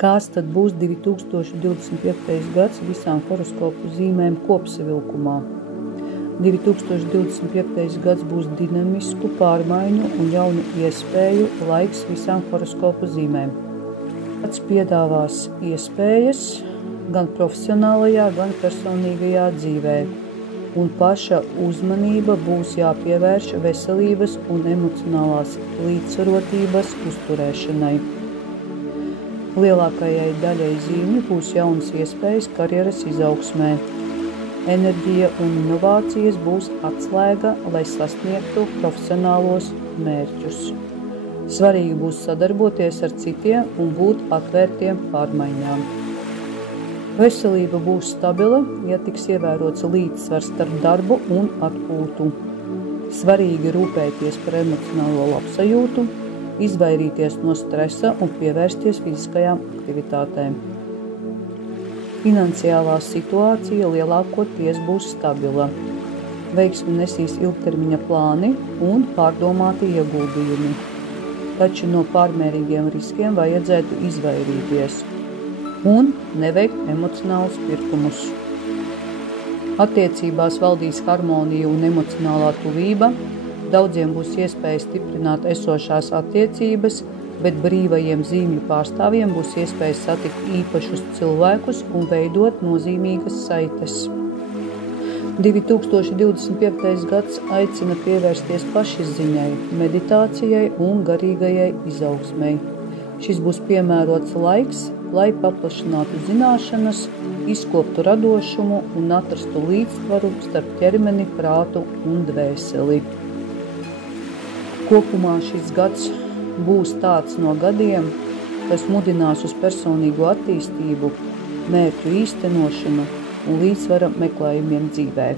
Kāds tad būs 2025. gads visām horoskopu zīmēm kopsavilkumā? 2025. gads būs dinamisku pārmaiņu un jaunu iespēju laiks visām horoskopu zīmēm. Gads piedāvās iespējas gan profesionālajā, gan personīgajā dzīvē, un paša uzmanība būs jāpievērš veselības un emocionālās līdzsvarotības uzturēšanai. Lielākajai daļai zīmju būs jaunas iespējas karjeras izaugsmē. Enerģija un inovācijas būs atslēga, lai sasniegtu profesionālos mērķus. Svarīgi būs sadarboties ar citiem un būt atvērtiem pārmaiņām. Veselība būs stabila, ja tiks ievērots līdzsvars starp darbu un atpūtu. Svarīgi rūpēties par emocionālo labsajūtu, izvairīties no stresa un pievērsties fiziskajām aktivitātēm. Finansiālā situācija lielākoties būs stabila. Veiksmi nesīs ilgtermiņa plāni un pārdomāti ieguldījumi. Taču no pārmērīgiem riskiem vajadzētu izvairīties un neveikt emocionālus pirkumus. Attiecībās valdīs harmonija un emocionālā tuvība. Daudziem būs iespēja stiprināt esošās attiecības, bet brīvajiem zīmju pārstāvjiem būs iespēja satikt īpašus cilvēkus un veidot nozīmīgas saites. 2025. gads aicina pievērsties pašizziņai, meditācijai un garīgajai izaugsmei. Šis būs piemērots laiks, lai paplašinātu zināšanas, izkoptu radošumu un atrastu līdzsvaru starp ķermeni, prātu un dvēseli. Kopumā šis gads būs tāds no gadiem, kas mudinās uz personīgo attīstību, mērķu īstenošanu un līdzsvara meklējumiem dzīvē.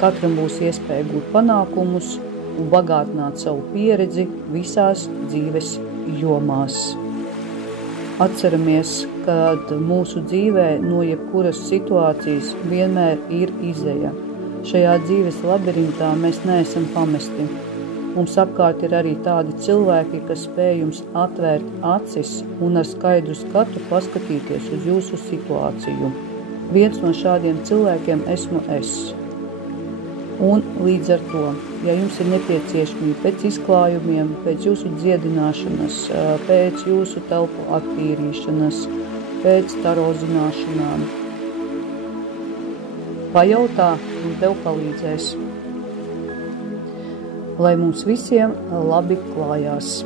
Katram būs iespēja gūt panākumus un bagātināt savu pieredzi visās dzīves jomās. Atceramies, ka mūsu dzīvē no jebkuras situācijas vienmēr ir izeja. Šajā dzīves labirintā mēs neesam pamesti. Mums apkārt ir arī tādi cilvēki, kas spēj jums atvērt acis un ar skaidru skatu paskatīties uz jūsu situāciju. Viens no šādiem cilvēkiem esmu es. Un līdz ar to, ja jums ir nepieciešamība pēc izklājumiem, pēc jūsu dziedināšanas, pēc jūsu telpu attīrīšanas, pēc taro zināšanām, pajautā un tev palīdzēs. Lai mums visiem labi klājās.